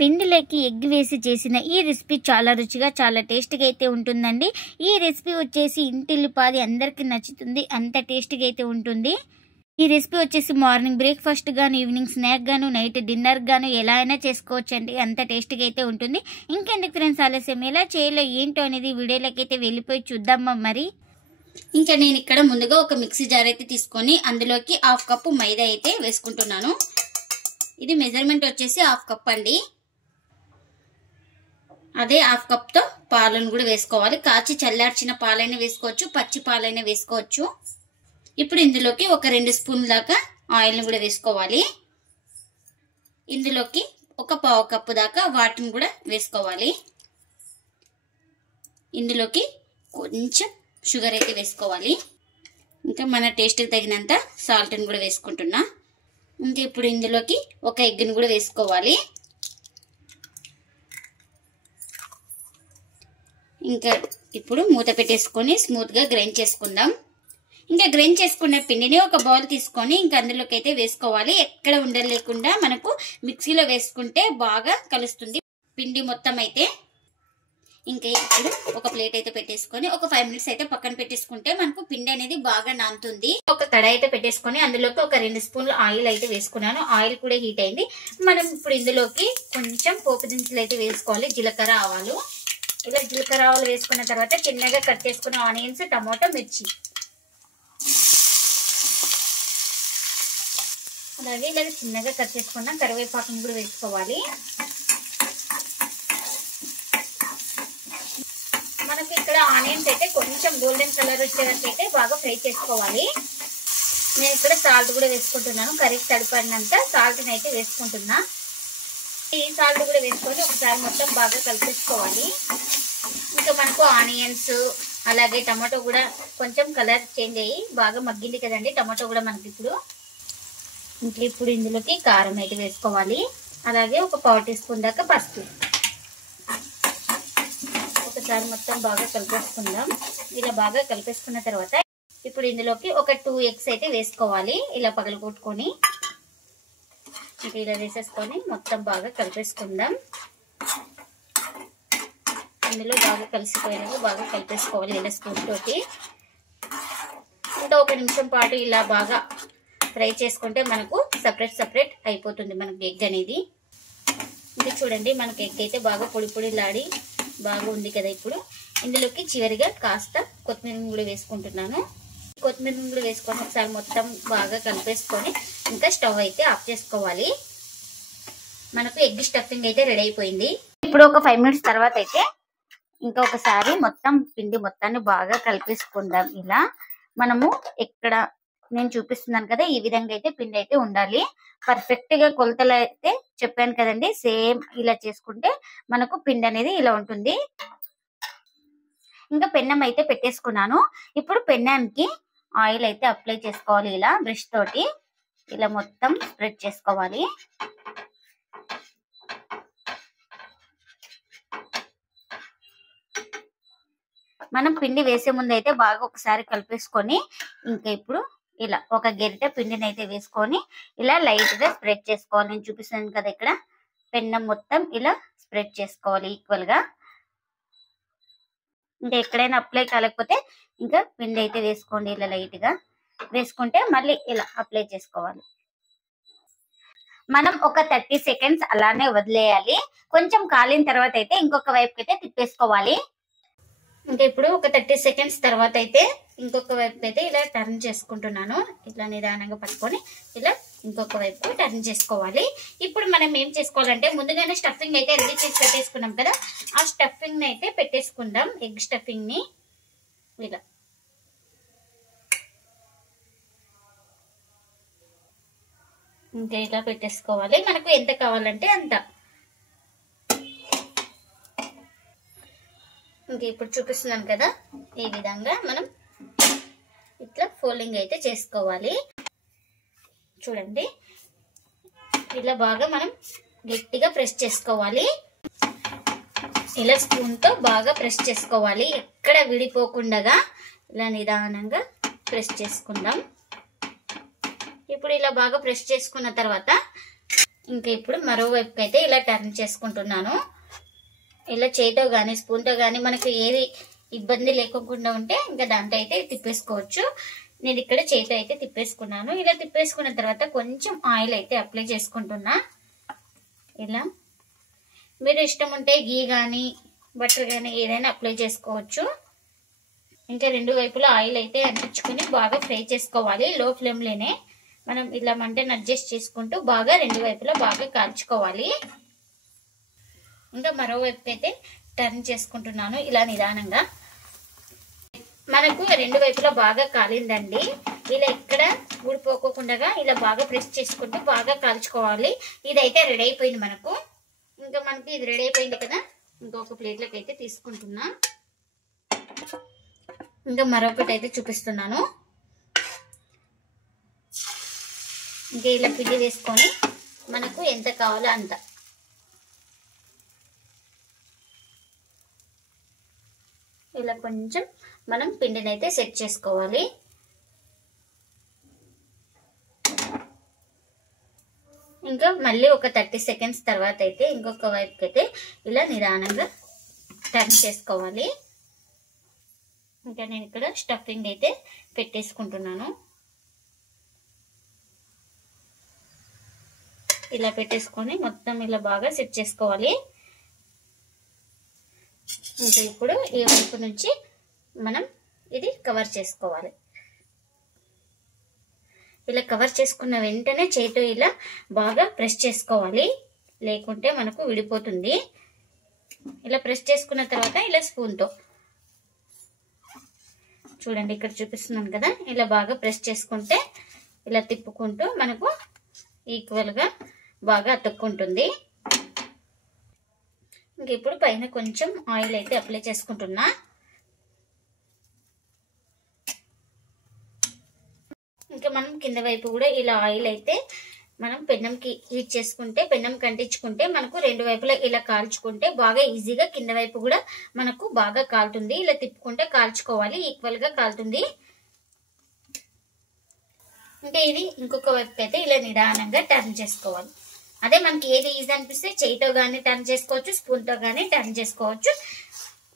పిండిలోకి egg వేసి చేసిన ఈ రెసిపీ చాలా రుచిగా చాలా టేస్టీగా అయితే ఉంటుందండి. ఈ రెసిపీ వచ్చేసి ఇంటిల్లిపాది అందరికీ నచ్చుతుంది, అంత టేస్టీగా అయితే ఉంటుంది. ఈ రెసిపీ వచ్చేసి మార్నింగ్ బ్రేక్ఫాస్ట్ గాను, ఈవినింగ్ స్నాక్ గాను, నైట్ డిన్నర్ గాను ఎలా అయినా చేసుకోవచ్చండి, అంత టేస్టీగా అయితే ఉంటుంది. ఇంకెందుకు ఫ్రెండ్స్ ఆలస్యం, ఎలా చేయాలో ఏంటో అనేది వీడియోలోకి అయితే వెళ్ళిపోయి చూద్దామా. మరి ఇంకా నేను ఇక్కడ ముందుగా ఒక మిక్సీ జార్ అయితే తీసుకొని అందులోకి 1/2 కప్పు మైదా అయితే వేసుకుంటున్నాను. ఇది మెజర్మెంట్ వచ్చేసి 1/2 కప్ అండి. అదే 1/2 కప్తో పాలను కూడా వేసుకోవాలి. కాచి చల్లార్చిన పాలైనా వేసుకోవచ్చు, పచ్చి పాలైనా వేసుకోవచ్చు. ఇప్పుడు ఇందులోకి ఒక 2 స్పూన్ల దాకా ఆయిల్ని కూడా వేసుకోవాలి. ఇందులోకి ఒక 1/2 కప్పు దాకా వాటర్ని కూడా వేసుకోవాలి. ఇందులోకి కొంచెం షుగర్ అయితే వేసుకోవాలి. ఇంకా మన టేస్ట్కి తగినంత సాల్ట్ని కూడా వేసుకుంటున్నా. ఇంకా ఇప్పుడు ఇందులోకి ఒక ఎగ్ని కూడా వేసుకోవాలి. ఇంకా ఇప్పుడు మూత పెట్టేసుకొని స్మూత్గా గ్రైండ్ చేసుకుందాం. ఇంకా గ్రైండ్ చేసుకున్న పిండిని ఒక బౌల్ తీసుకొని ఇంకా అందులోకి అయితే వేసుకోవాలి. ఎక్కడ ఉండలు లేకుండా మనకు మిక్సీలో వేసుకుంటే బాగా కలుస్తుంది పిండి మొత్తం అయితే. ఇంకా ఇప్పుడు ఒక ప్లేట్ అయితే పెట్టేసుకొని ఒక 5 మినిట్స్ అయితే పక్కన పెట్టేసుకుంటే మనకు పిండి అనేది బాగా నానుతుంది. ఒక కడాయి అయితే పెట్టేసుకొని అందులోకి ఒక 2 స్పూన్ల ఆయిల్ అయితే వేసుకున్నాను. ఆయిల్ కూడా హీట్ అయింది. మనం ఇప్పుడు ఇందులోకి కొంచెం పోపు దినుసులు అయితే వేసుకోవాలి. జీలకర్ర ఆవాలు, ఇలా జీలకర్ర ఆవాలు వేసుకున్న తర్వాత చిన్నగా కట్ చేసుకున్న ఆనియన్స్, టమాటో, మిర్చి, అలాగే ఇలా చిన్నగా కట్ చేసుకున్న కరివేపాకును కూడా వేసుకోవాలి. మనకి ఇక్కడ ఆనియన్స్ అయితే కొంచెం గోల్డెన్ కలర్ వచ్చేటట్టు అయితే బాగా ఫ్రై చేసుకోవాలి. నేను ఇక్కడ సాల్ట్ కూడా వేసుకుంటున్నాను. కర్రీకి సరిపడినంత సాల్ట్ని అయితే వేసుకుంటున్నా. ఈ సాల్ట్ కూడా వేసుకొని ఒకసారి మొత్తం బాగా కలిపేసుకోవాలి. ఇంకా మనకు ఆనియన్స్ అలాగే టమాటో కూడా కొంచెం కలర్ చేంజ్ అయ్యి బాగా మగ్గింది కదండి టమాటో కూడా మనకి ఇప్పుడు. ఇంకా ఇప్పుడు ఇందులోకి కారం అయితే వేసుకోవాలి. అలాగే ఒక 1/4 టీ స్పూన్ దాకా పసుపు. ఒకసారి మొత్తం బాగా కలిపేసుకుందాం. ఇలా బాగా కలిపేసుకున్న తర్వాత ఇప్పుడు ఇందులోకి ఒక 2 ఎగ్స్ అయితే వేసుకోవాలి. ఇలా పగలగొట్టుకొని ఇలా వేసేసుకొని మొత్తం బాగా కలిపేసుకుందాం. ఇందులో బాగా కలిసిపోయినాక బాగా కలిపేసుకోవాలి ఇలా స్పూన్ తోటి. ఇంకా 1 నిమిషం పాటు ఇలా బాగా ఫ్రై చేసుకుంటే మనకు సపరేట్ అయిపోతుంది మనకు ఎగ్ అనేది. ఇంకా చూడండి మనకు ఎగ్ అయితే బాగా పొడిలాడి బాగా ఉంది కదా. ఇప్పుడు ఇందులోకి చివరిగా కాస్త కొత్తిమీరని కూడా వేసుకుంటున్నాను. కొత్తిమీరని కూడా వేసుకొని ఒకసారి మొత్తం బాగా కలిపేసుకొని ఇంకా స్టవ్ అయితే ఆఫ్ చేసుకోవాలి. మనకు ఎగ్ స్టఫింగ్ అయితే రెడీ అయిపోయింది. ఇప్పుడు ఒక 5 మినిట్స్ తర్వాత అయితే ఇంకా ఒకసారి మొత్తం పిండి మొత్తాన్ని బాగా కలిపేసుకుందాం. ఇలా మనము ఎక్కడ నేను చూపిస్తున్నాను కదా ఈ విధంగా అయితే పిండి అయితే ఉండాలి. పర్ఫెక్ట్ గా కొలతలు అయితే చెప్పాను కదండి, సేమ్ ఇలా చేసుకుంటే మనకు పిండి అనేది ఇలా ఉంటుంది. ఇంకా పెన్నం అయితే పెట్టేసుకున్నాను. ఇప్పుడు పెన్నానికి ఆయిల్ అయితే అప్లై చేసుకోవాలి. ఇలా బ్రష్ తోటి ఇలా మొత్తం స్ప్రెడ్ చేసుకోవాలి. మనం పిండి వేసే ముందు అయితే బాగా ఒకసారి కలిపేసుకొని ఇంకా ఇప్పుడు ఇలా ఒక గరిటె పిండిని అయితే వేసుకొని ఇలా లైట్ గా స్ప్రెడ్ చేసుకోవాలి. నేను చూపిస్తున్నాను కదా ఇక్కడ పెన్నం మొత్తం ఇలా స్ప్రెడ్ చేసుకోవాలి ఈక్వల్ గా. ఇంకా ఎక్కడైనా అప్లై కాలేకపోతే ఇంకా పిండి అయితే వేసుకోండి. ఇలా లైట్ గా వేసుకుంటే మళ్ళీ ఇలా అప్లై చేసుకోవాలి. మనం ఒక 30 సెకండ్స్ అలానే వదిలేయాలి. కొంచెం కాలిన తర్వాత అయితే ఇంకొక వైపు అయితే తిప్పేసుకోవాలి. ఇంకా ఇప్పుడు ఒక 30 సెకండ్స్ తర్వాత అయితే ఇంకొక వైపు అయితే ఇలా టర్న్ చేసుకుంటున్నాను. ఇట్లా నిదానంగా పట్టుకొని ఇలా ఇంకొక వైపు టర్న్ చేసుకోవాలి. ఇప్పుడు మనం ఏం చేసుకోవాలంటే ముందుగానే స్టఫింగ్ అయితే రెడీ చేసి పెట్టేసుకున్నాం కదా, ఆ స్టఫింగ్ ని అయితే పెట్టేసుకుందాం. ఎగ్ స్టఫింగ్ ని ఇలా ఇంకా ఇలా పెట్టేసుకోవాలి. మనకు ఎంత కావాలంటే అంత. ఇంకా ఇప్పుడు చూపిస్తున్నాను కదా ఈ విధంగా మనం ఇట్లా ఫోల్డింగ్ అయితే చేసుకోవాలి. చూడండి ఇలా బాగా మనం గట్టిగా ప్రెస్ చేసుకోవాలి. ఇలా స్పూన్ తో బాగా ప్రెస్ చేసుకోవాలి. ఎక్కడ విడిపోకుండా ఇలా నిదానంగా ప్రెస్ చేసుకుందాం. ఇప్పుడు ఇలా బాగా ప్రెస్ చేసుకున్న తర్వాత ఇంకా ఇప్పుడు మరోవైపుకి అయితే ఇలా టర్న్ చేసుకుంటున్నాను. ఇలా చేతితో కానీ స్పూన్తో కానీ మనకు ఏది ఇబ్బంది లేకుండా ఉంటే ఇంకా దాంతో అయితే తిప్పేసుకోవచ్చు. నేను ఇక్కడ చేతితో అయితే తిప్పేసుకున్నాను. ఇలా తిప్పేసుకున్న తర్వాత కొంచెం ఆయిల్ అయితే అప్లై చేసుకుంటున్నా. ఇలా మీరు ఇష్టం ఉంటే గీ కానీ బటర్ కానీ ఏదైనా అప్లై చేసుకోవచ్చు. ఇంకా రెండు వైపులా ఆయిల్ అయితే అంటించుకుని బాగా ఫ్రై చేసుకోవాలి. లో ఫ్లేమ్లోనే మనం ఇలా మంటను అడ్జస్ట్ చేసుకుంటూ బాగా రెండు వైపులా బాగా కాల్చుకోవాలి. ఇంకా మరోవైపు అయితే టర్న్ చేసుకుంటున్నాను ఇలా నిదానంగా. మనకు రెండు వైపులా బాగా కాలిందండి. ఇలా ఇక్కడ ఊడిపోకుండా ఇలా బాగా ప్రెస్ చేసుకుంటూ బాగా కాల్చుకోవాలి. ఇదైతే రెడీ అయిపోయింది మనకు. ఇంకా మనకి ఇది రెడీ అయిపోయింది కదా, ఇంకొక ప్లేట్లోకి అయితే తీసుకుంటున్నా. ఇంకా మరొకటి అయితే చూపిస్తున్నాను. ఇంకా ఇలా పిండి వేసుకొని మనకు ఎంత కావాలో అంత ఇలా కొంచెం మనం పిండిని అయితే సెట్ చేసుకోవాలి. ఇంకా మళ్ళీ ఒక 30 సెకండ్స్ తర్వాత అయితే ఇంకొక వైపుకి అయితే ఇలా నిదానంగా టర్న్ చేసుకోవాలి. ఇంకా నేను ఇక్కడ స్టఫింగ్ అయితే పెట్టేసుకుంటున్నాను. ఇలా పెట్టేసుకొని మొత్తం ఇలా బాగా సెట్ చేసుకోవాలి. ఇంకా ఇప్పుడు ఈ వైపు నుంచి మనం ఇది కవర్ చేసుకోవాలి. ఇలా కవర్ చేసుకున్న వెంటనే చేతితో ఇలా బాగా ప్రెస్ చేసుకోవాలి, లేకుంటే మనకు విడిపోతుంది. ఇలా ప్రెస్ చేసుకున్న తర్వాత ఇలా స్పూన్తో చూడండి, ఇక్కడ చూపిస్తున్నాను కదా, ఇలా బాగా ప్రెస్ చేసుకుంటే ఇలా తిప్పుకుంటూ మనకు ఈక్వల్గా బాగా అతుక్కుంటుంది. ఇంక ఇప్పుడు పైన కొంచెం ఆయిల్ అయితే అప్లై చేసుకుంటున్నా. ఇంకా మనం కింద వైపు కూడా ఇలా ఆయిల్ అయితే మనం పెన్నంకి హీట్ చేసుకుంటే, పెన్నం కంటించుకుంటే మనకు రెండు వైపులా ఇలా కాల్చుకుంటే బాగా ఈజీగా కింద వైపు కూడా మనకు బాగా కాలుతుంది. ఇలా తిప్పుకుంటే కాల్చుకోవాలి, ఈక్వల్ గా కాలుతుంది. ఇంకా ఇది ఇంకొక వైపు అయితే ఇలా నిదానంగా టర్న్ చేసుకోవాలి. అదే మనకి ఏది ఈజీ అనిపిస్తే చేయితో కానీ టర్న్ చేసుకోవచ్చు, స్పూన్తో కానీ టర్న్ చేసుకోవచ్చు.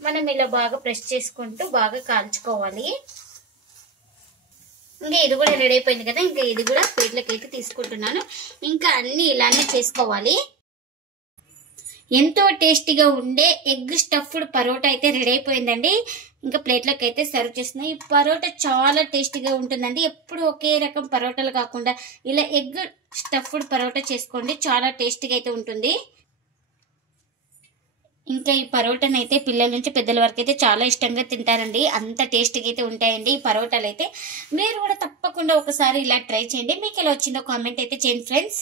మనం ఇలా బాగా ప్రెస్ చేసుకుంటూ బాగా కాల్చుకోవాలి. ఇంకా ఇది కూడా రెడీ అయిపోయింది కదా, ఇంకా ఇది కూడా ప్లేట్లోకి అయితే తీసుకుంటున్నాను. ఇంకా అన్ని ఇలానే చేసుకోవాలి. ఎంతో టేస్టీగా ఉండే ఎగ్ స్టఫ్డ్ పరోటా అయితే రెడీ అయిపోయిందండి. ఇంకా ప్లేట్లోకి అయితే సర్వ్ చేస్తున్నాయి. ఈ పరోటా చాలా టేస్టీగా ఉంటుందండి. ఎప్పుడు ఒకే రకం పరోటాలు కాకుండా ఇలా ఎగ్ స్టఫ్డ్ పరోటా చేసుకోండి, చాలా టేస్టీగా అయితే ఉంటుంది. ఇంకా ఈ పరోటాను అయితే పిల్లల నుంచి పెద్దల వరకు అయితే చాలా ఇష్టంగా తింటారండి. అంత టేస్టీగా అయితే ఉంటాయండి ఈ పరోటాలు అయితే. మీరు కూడా తప్పకుండా ఒకసారి ఇలా ట్రై చేయండి. మీకు ఎలా వచ్చిందో కామెంట్ అయితే చేయండి ఫ్రెండ్స్.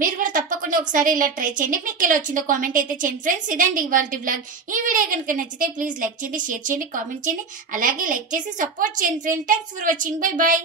మీరు కూడా తప్పకుండా ఒకసారి ఇలా ట్రై చేయండి. మీకు ఎలా వచ్చిందో కామెంట్ అయితే చేయండి ఫ్రెండ్స్. ఇదండి ఇవాల్టి వ్లాగ్. ఈ వీడియో కనుక నచ్చితే ప్లీజ్ లైక్ చేయండి, షేర్ చేయండి, కామెంట్ చేయండి. అలాగే లైక్ చేసి సపోర్ట్ చేయండి friends. Thanks for watching. Bye bye.